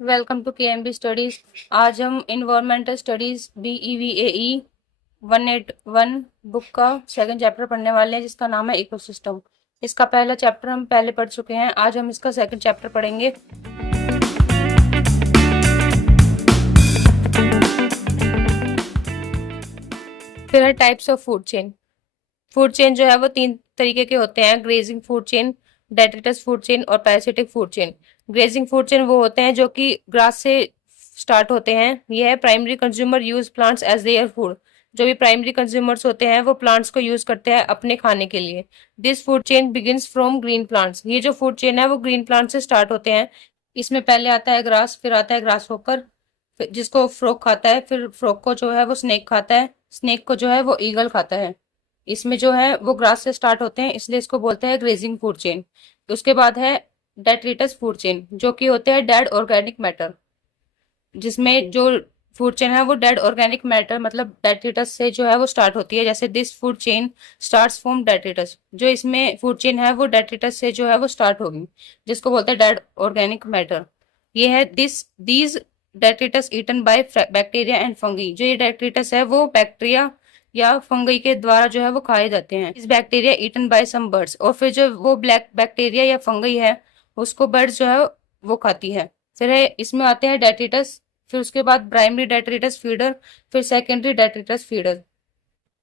Welcome to KMB studies. आज हम environmental studies BEVAE 181 book का सेकंड चैप्टर पढ़ने वाले हैं, जिसका नाम है इकोसिस्टम। इसका पहला चैप्टर हम पहले पढ़ चुके हैं। आज हम इसका सेकंड चैप्टर पढ़ेंगे। फिर है types of food chain. Food chain जो है वो तीन तरीके के होते हैं: grazing food chain, detritus food chain और parasitic food chain. Grazing food chain वो होते हैं जो कि ग्रास से स्टार्ट होते हैं। ये है primary consumer use plants as their food. जो भी प्राइमरी कंज्यूमर्स होते हैं वो प्लांट्स को यूज करते हैं अपने खाने के लिए। This food chain begins from green plants. ये जो फूड चेन है वो ग्रीन प्लांट से स्टार्ट होते हैं। इसमें पहले आता है ग्रास, फिर आता है ग्रास होकर, जिसको फ्रॉग खाता है, फिर फ्रॉग को जो है वो स्नेक खाता है, स्नेक को जो है वो ईगल खाता है। इसमें जो है वो ग्रास से स्टार्ट होते हैं, इसलिए इसको बोलते हैं ग्रेजिंग फूड चेन। उसके बाद है डेट्रिटस फूड चेन, जो कि होते हैं डेड ऑर्गेनिक मैटर। जिसमें जो फूड चेन है वो डेड ऑर्गेनिक मैटर मतलब डेट्रिटस से जो है वो स्टार्ट होती है। जैसे this food chain starts from detritus. जो इसमें फूड चेन है वो डेट्रिटस से जो है वो स्टार्ट होगी, जिसको बोलते हैं डेड ऑर्गेनिक मैटर। ये है these detritus eaten by bacteria and fungi. जो ये डेट्रिटस है वो बैक्टीरिया या फंगी के द्वारा जो है वो खाए जाते हैं। इस bacteria eaten by some birds. और फिर जो वो ब्लैक बैक्टीरिया या फंगी है उसको बर्ड्स जो है वो खाती है। फिर है इसमें आते हैं डेट्रिटस, फिर उसके बाद प्राइमरी डेट्रिटस फीडर, फिर सेकेंडरी डेट्रिटस फीडर।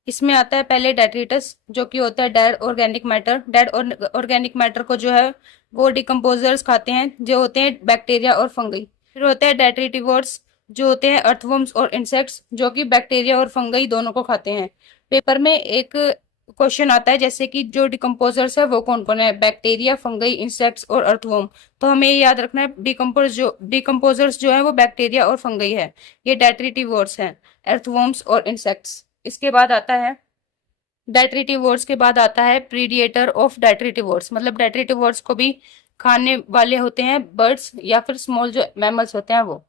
इसमें आता है पहले डेट्रिटस, जो कि होता है dead organic matter. Dead organic matter को जो है वो डिकम्पोजर्स खाते हैं, जो होते हैं बैक्टीरिया और फंगी। फिर होते हैं डेट्रिटिवर्स, जो होते हैं अर्थवर्म्स और इंसेक्ट्स, जो कि बैक्टीरिया और फंगी दोनों को खाते हैं। पेपर में एक क्वेश्चन आता है जैसे कि जो डिकम्पोजर्स है वो कौन कौन है, बैक्टीरिया, फंगी, इंसेक्ट्स और अर्थवर्म। तो हमें ये याद रखना है डिकम्पोजर्स जो है वो बैक्टीरिया और फंगी है। ये डेट्रिटिवर्स हैं, अर्थवर्म्स और इंसेक्ट्स। इसके बाद आता है डेट्रिटिवर्स के बाद आता है प्रीडिएटर ऑफ डेट्रिटिवर्स, मतलब डेट्रिटिवर्स को भी खाने वाले होते हैं बर्ड्स या फिर स्मॉल जो मैमल्स होते हैं वो।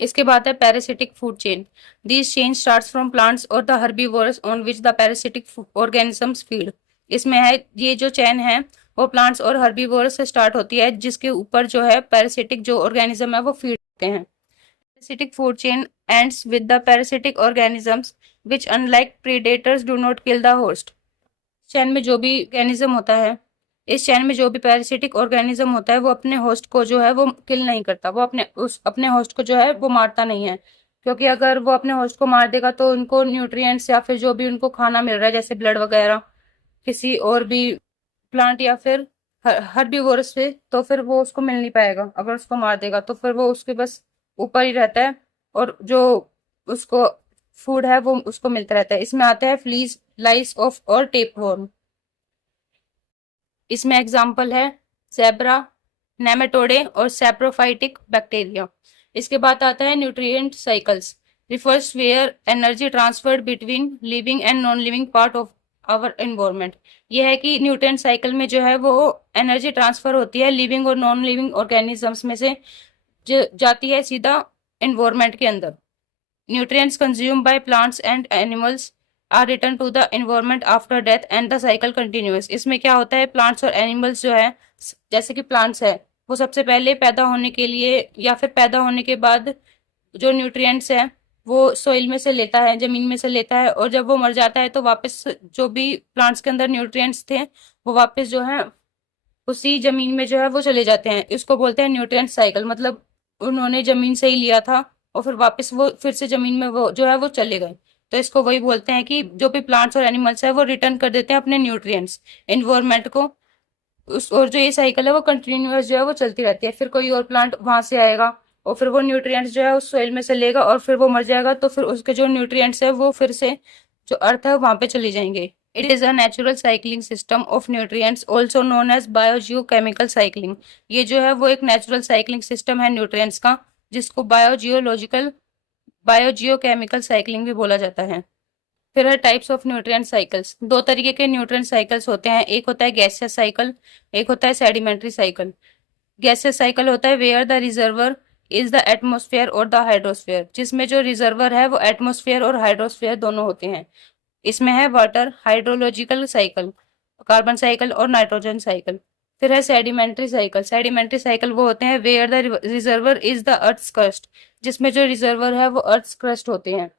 इसके बाद है parasitic food chain. This chain starts from plants और the herbivorous on which the parasitic organisms feed. इसमें है ये जो चेन है वो प्लांट्स और हर्बीवोरस से स्टार्ट होती है, जिसके ऊपर जो है पैरासिटिक जो ऑर्गेनिज्म है वो फीड करते हैं। Parasitic food chain ends with the parasitic organisms which unlike predators do not kill the host। चैन में जो भी ऑर्गेनिज्म होता है, इस चैन में जो भी पैरासिटिक ऑर्गेनिज्म होता है वो अपने होस्ट को जो है वो किल नहीं करता। वो अपने होस्ट को जो है वो मारता नहीं है, क्योंकि अगर वो अपने होस्ट को मार देगा तो उनको न्यूट्रिएंट्स या फिर जो भी उनको खाना मिल रहा है जैसे ब्लड वगैरह किसी और भी प्लांट या फिर हर्बीवोरस से, तो फिर वो उसको मिल नहीं पाएगा। अगर उसको मार देगा तो फिर वो उसके बस ऊपर ही रहता है और जो उसको फूड है वो उसको मिलता रहता है। इसमें आता है फ्लीज, लाइस ऑफ और टेपवर्म। इसमें एग्जाम्पल है ज़ेब्रा, नेमेटोडे और सैप्रोफाइटिक बैक्टीरिया। इसके बाद आता है nutrient cycles, refers where energy transferred between living and non living part of our environment. यह है कि न्यूट्रिएंट साइकिल में जो है वो एनर्जी ट्रांसफर होती है लिविंग और नॉन लिविंग ऑर्गेनिजम्स में से जाती है सीधा एनवायरनमेंट के अंदर। Nutrients consume by plants and animals are return to the environment after death and the cycle continues. इसमें क्या होता है, प्लांट्स और एनिमल्स जो है, जैसे कि प्लांट्स है वो सबसे पहले पैदा होने के लिए या फिर पैदा होने के बाद जो न्यूट्रिएंट्स है वो सोइल में से लेता है, जमीन में से लेता है, और जब वो मर जाता है तो वापस जो भी प्लांट्स के अंदर न्यूट्रिएंट्स थे वो वापस जो है उसी जमीन में जो है वो चले जाते हैं। इसको बोलते हैं न्यूट्रिएंट साइकिल। मतलब उन्होंने जमीन से ही लिया था और फिर वापस वो फिर से जमीन में वो जो है वो चले गए। तो इसको वही बोलते हैं कि जो भी प्लांट्स और एनिमल्स है वो रिटर्न कर देते हैं अपने न्यूट्रिएंट्स एनवायरनमेंट को। उस और जो ये साइकिल है वो कंटिन्यूअस जो है वो चलती रहती है। फिर कोई और प्लांट वहां से आएगा और फिर वो न्यूट्रिएंट्स जो है उस सोइल में से लेगा और फिर वो मर जाएगा, तो फिर उसके जो न्यूट्रिएंट्स है वो फिर से जो अर्थ है वहां पे चली जाएंगे। It is a natural cycling system of nutrients also known as biogeochemical cycling. ये जो है वो एक नेचुरल साइक्लिंग सिस्टम है न्यूट्रिएंट्स का, जिसको बायोजियोकेमिकल साइक्लिंग भी बोला जाता है। फिर है टाइप्स ऑफ न्यूट्रिएंट साइकिल्स। दो तरीके के न्यूट्रिएंट साइकिल्स होते हैं, एक होता है गैसियस साइकिल, एक होता है सेडिमेंट्री साइकिल। गैसियस साइकिल होता है where the reservoir is the atmosphere और द हाइड्रोस्फेयर, जिसमें जो रिजर्वर है वो एटमोस्फेयर और हाइड्रोस्फेयर दोनों होते हैं। इसमें है water hydrological cycle, carbon cycle और नाइट्रोजन साइकिल। फिर है सेडिमेंट्री साइकिल। सेडिमेंट्री साइकिल वो होते हैं where the reservoir is the earth's crust, जिसमें जो रिजर्वर है वो अर्थ्स क्रस्ट होते हैं।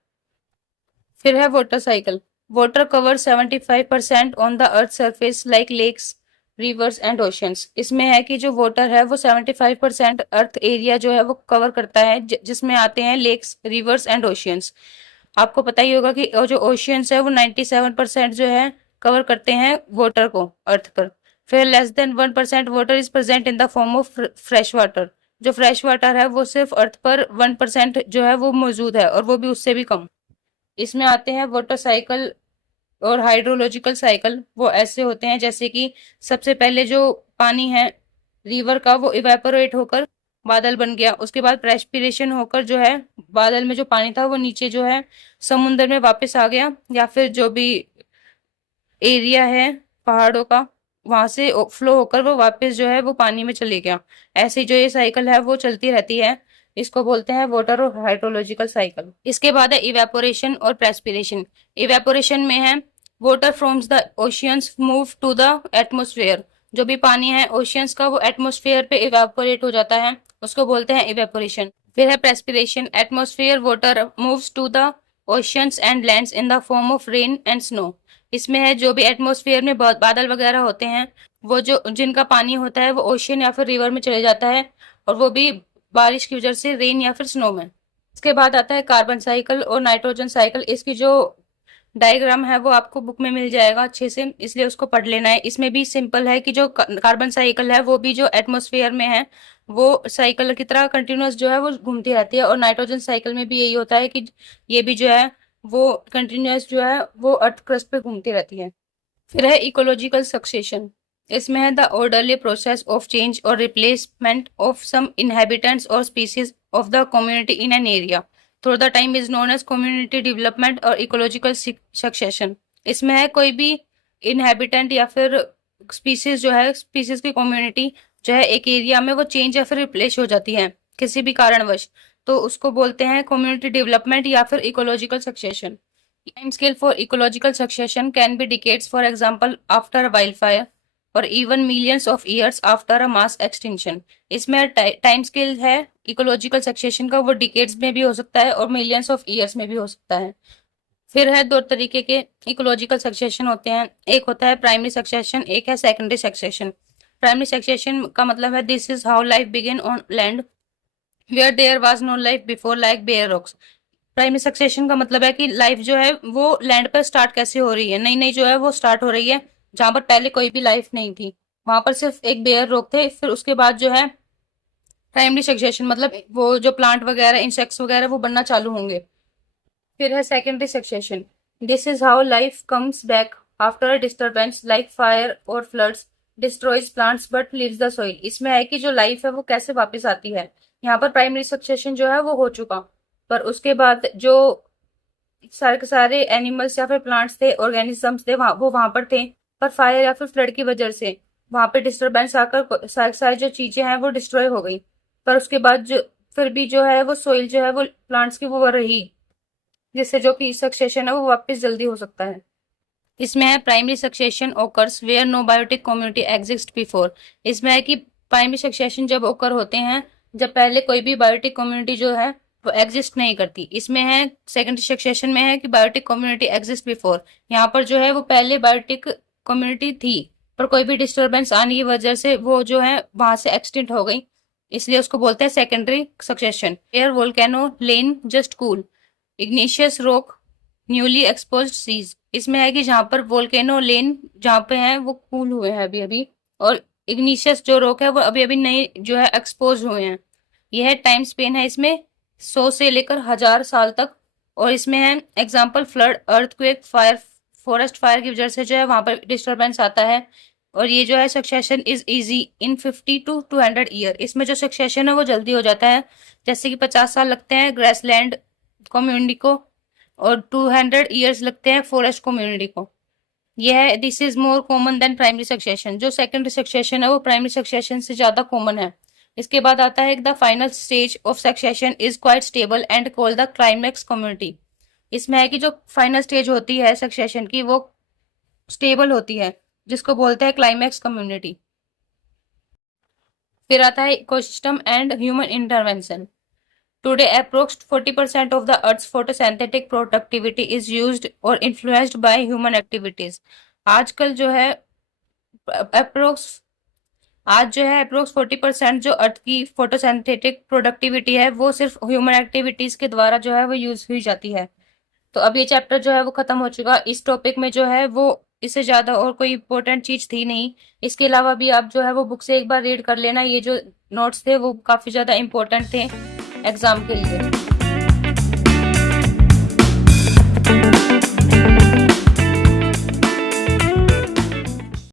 फिर है water cycle. Water cover 75% on the earth surface like lakes, rivers and oceans. इसमें है कि जो वाटर है वो 75% अर्थ एरिया जो है वो कवर करता है, जिसमें आते हैं लेक्स, रिवर्स एंड ओशियंस। आपको पता ही होगा कि जो ओशियंस है वो 97% जो है कवर करते हैं वाटर को अर्थ पर। फिर less than 1% water is present in the form of fresh water. जो फ्रेश वाटर है वो सिर्फ अर्थ पर 1% जो है वो मौजूद है, और वो भी उससे भी कम। इसमें आते हैं वाटर साइकिल और हाइड्रोलॉजिकल साइकिल। वो ऐसे होते हैं जैसे कि सबसे पहले जो पानी है रिवर का वो इवेपोरेट होकर बादल बन गया, उसके बाद प्रेस्पिरेशन होकर जो है बादल में जो पानी था वो नीचे जो है समुद्र में वापस आ गया, या फिर जो भी एरिया है पहाड़ों का वहां से फ्लो होकर वो वापस जो है वो पानी में चले गया। ऐसी जो ये साइकिल है वो चलती रहती है। इसको बोलते हैं वाटर और हाइड्रोलॉजिकल साइकिल। इसके बाद है इवेपोरेशन और प्रेस्पिरेशन। इवेपोरेशन में है water from the oceans move to the atmosphere. जो भी पानी है ओशियंस का वो एटमोस्फेयर पे इवेपोरेट हो जाता है, उसको बोलते हैं इवेपोरेशन। फिर है perspiration. Atmosphere water moves to the oceans and lands in the form of rain and snow. इसमें है जो भी एटमॉस्फेयर में बादल वगैरह होते हैं वो जो जिनका पानी होता है वो ओशियन या फिर रिवर में चले जाता है, और वो भी बारिश की वजह से रेन या फिर स्नो में। इसके बाद आता है कार्बन साइकिल और नाइट्रोजन साइकिल। इसकी जो डायग्राम है वो आपको बुक में मिल जाएगा अच्छे से, इसलिए उसको पढ़ लेना है। इसमें भी सिंपल है कि जो कार्बन साइकिल है वो भी जो एटमॉस्फेयर में है वो साइकिल की तरह कंटिन्यूअस जो है वो घूमती रहती है, और नाइट्रोजन साइकिल में भी यही होता है कि ये भी जो है वो कंटिन्यूअस जो है वो अर्थ क्रस्ट पे घूमती रहती है। फिर है इकोलॉजिकल सक्सेशन। इसमें है the orderly process of change और रिप्लेसमेंट ऑफ सम इनहेबिटेंट्स और species of the community in an area through the time is known as community development और इकोलॉजिकल सक्सेशन। इसमें है कोई भी इनहेबिटेंट या फिर स्पीसीज जो है, स्पीसीज की कम्युनिटी जो है एक एरिया में वो चेंज या फिर रिप्लेस हो जाती है किसी भी कारणवश, तो उसको बोलते हैं कम्युनिटी डेवलपमेंट या फिर ecological succession. Time scale for ecological succession can be decades, for example after a wild fire, और even millions of years after a mass extinction. इसमें टाइम स्केल है इकोलॉजिकल सक्सेशन का वो डिकेड्स में भी हो सकता है और मिलियंस ऑफ ईयर्स में भी हो सकता है। फिर है दो तरीके के इकोलॉजिकल सक्सेशन होते हैं, एक होता है प्राइमरी सक्सेशन, एक है सेकेंडरी सक्सेशन। प्राइमरी सक्सेशन का मतलब है this is how life begin on land where there was no life before like bare rocks. Primary succession का मतलब है कि लाइफ जो है वो लैंड पर स्टार्ट कैसे हो रही है, नई नई जो है वो स्टार्ट हो रही है जहां पर पहले कोई भी लाइफ नहीं थी, वहां पर सिर्फ एक बेयर रॉक थे। फिर उसके बाद जो है प्राइमरी सक्सेशन मतलब वो जो प्लांट वगैरह इंसेक्ट्स वगैरह वो बनना चालू होंगे। फिर है secondary succession. This is how life comes back after a disturbance like fire और floods destroys plants but leaves the soil. इसमें है कि जो लाइफ है वो कैसे वापस आती है। यहाँ पर प्राइमरी सक्सेशन जो है वो हो चुका, पर उसके बाद जो सारे के सारे एनिमल्स या फिर प्लांट्स थे, ऑर्गेनिजम्स थे, वो वहां पर थे, पर फायर या फिर फ्लड की वजह से वहां पे डिस्टरबेंस आकर सारी सारी जो चीजें हैं वो डिस्ट्रॉय हो गई। पर उसके बाद जो फिर भी जो है वो सोइल जो है वो प्लांट्स की वो रही, जिससे जो कि सक्सेशन है वो वापस जल्दी हो सकता है। इसमें है primary succession occurs where no biotic community exist before. इसमें है कि प्राइमरी सक्सेशन जब ओकर होते हैं जब पहले कोई भी बायोटिक कम्युनिटी जो है वो एग्जिस्ट नहीं करती। इसमें है सेकेंडरी सक्सेशन में है कि बायोटिक कम्युनिटी एग्जिस्ट बिफोर, यहाँ पर जो है वो पहले बायोटिक कम्युनिटी थी पर कोई भी डिस्टर्बेंस आने की वजह से वो जो है वहां से एक्सटिंक्ट हो गई, इसलिए उसको बोलते हैं secondary succession. Air volcano lane just cool igneous rock newly exposed seas. इसमें है कि जहां पर वोल्केनो लेन जहां पे है वो कूल हुए हैं अभी अभी, और इग्निशियस जो रॉक है वो अभी अभी नए जो है एक्सपोज हुए हैं। यह टाइम स्पेन है इसमें 100 से लेकर 1000 साल तक, और इसमें है example flood, earthquake, fire, forest fire की वजह से जो है वहां पर डिस्टर्बेंस आता है। और ये जो है succession is easy in 50 to 200 year. इसमें जो सक्सेशन है वो जल्दी हो जाता है, जैसे कि 50 साल लगते हैं ग्रासलैंड कम्युनिटी को और 200 ईयर्स लगते हैं फॉरेस्ट कम्युनिटी को। यह है this is more common than primary succession. जो सेकेंडरी सक्सेशन है वो प्राइमरी सक्सेशन से ज्यादा कॉमन है। इसके बाद आता है the final stage of succession is quite stable and called the climax community. इसमें है कि जो फाइनल स्टेज होती है सक्सेशन की वो स्टेबल होती है, जिसको बोलते हैं क्लाइमैक्स कम्युनिटी। फिर आता है ecosystem and human intervention. Today approx 40% of the earth's photosynthetic productivity is used और इन्फ्लुएंस्ड बाय ह्यूमन एक्टिविटीज। आजकल जो है अप्रोक्स आज जो है अप्रोक्स 40% जो अर्थ की फोटोसिंथेटिक प्रोडक्टिविटी है वो सिर्फ ह्यूमन एक्टिविटीज के द्वारा जो है वो यूज हुई जाती है। तो अब ये चैप्टर जो है वो खत्म हो चुका। इस टॉपिक में जो है वो इससे ज्यादा और कोई इंपॉर्टेंट चीज थी नहीं। इसके अलावा भी आप जो है वो बुक से एक बार रीड कर लेना। ये जो नोट्स थे वो काफी ज्यादा इंपॉर्टेंट थे एग्जाम के लिए।